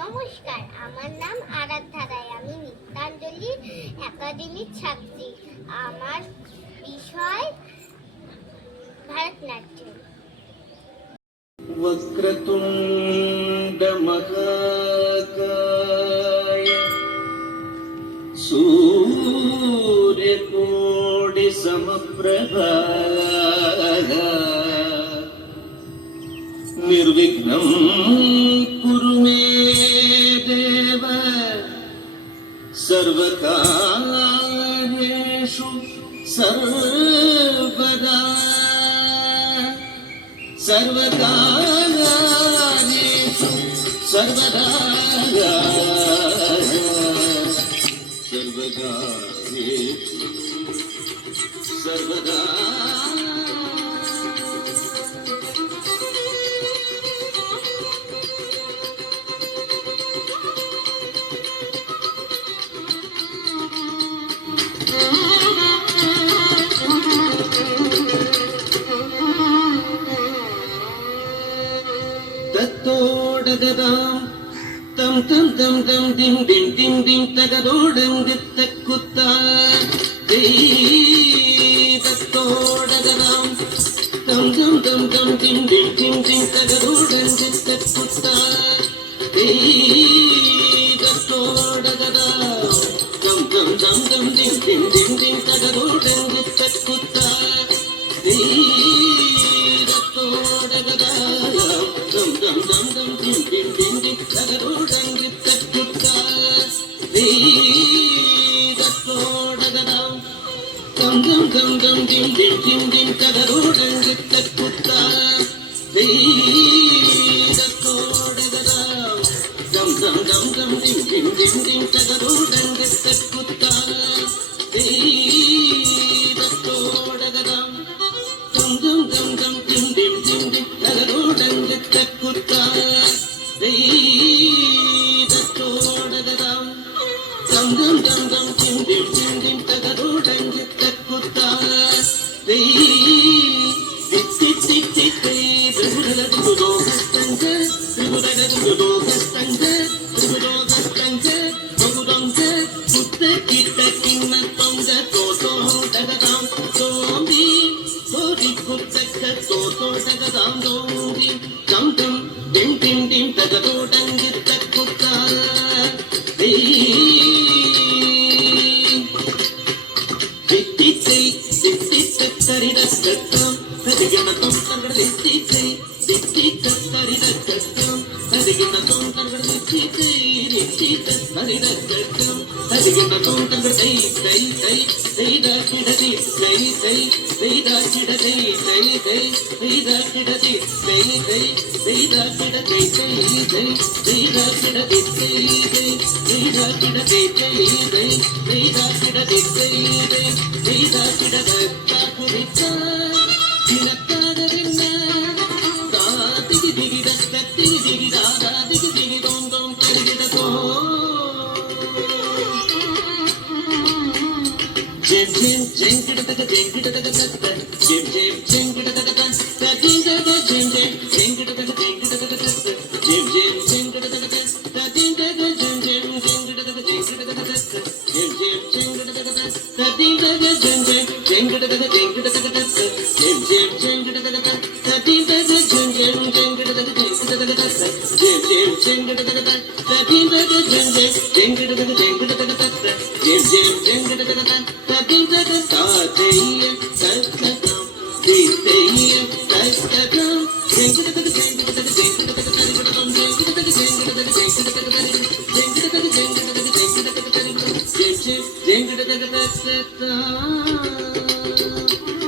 নমস্কার, আমার নাম আরাধ্যা রায়। আমি নৃত্যাঞ্জলি একাডেমির ছাত্রী। আমার বিষয় ভারতনাট্যম। वक्रतुण्ड महाकाय सूर्यकोटि समप्रभा निर्विघ्नं कुरु मे देव सर्वकार्येषु सर्वदा सर्वकार्येषु सर्वदा सर्वकार्येषु सर्वदा தத்தோடகதாம் தம் தம் தம் தம் டிம் டிம் டிம் டிம் தகதோடங்கு தக்குத்தா தத்தோடகதாம் தம் தம் தம் தம் டிம் டிம் டிம் டிம் தகதோடங்கு தக்குத்தா தத்தோடகதாம் தம் தம் தம் தம் டிம் டிம் டிம் டிம் தகதோடங்கு தக்குத்தா dum dum dum dum dim dim dim dim dagadodang gittutta dagadodam dum dum dum dum dim dim dim dim dagadodang gittutta dagadodam dum dum dum dum dim dim dim dim dagadodang gittutta dagadodam dum dum dum dum dim dim dim dim dagadodang gittutta dagadodam dum dum dum dum dim dim dim dim dagadodang gittutta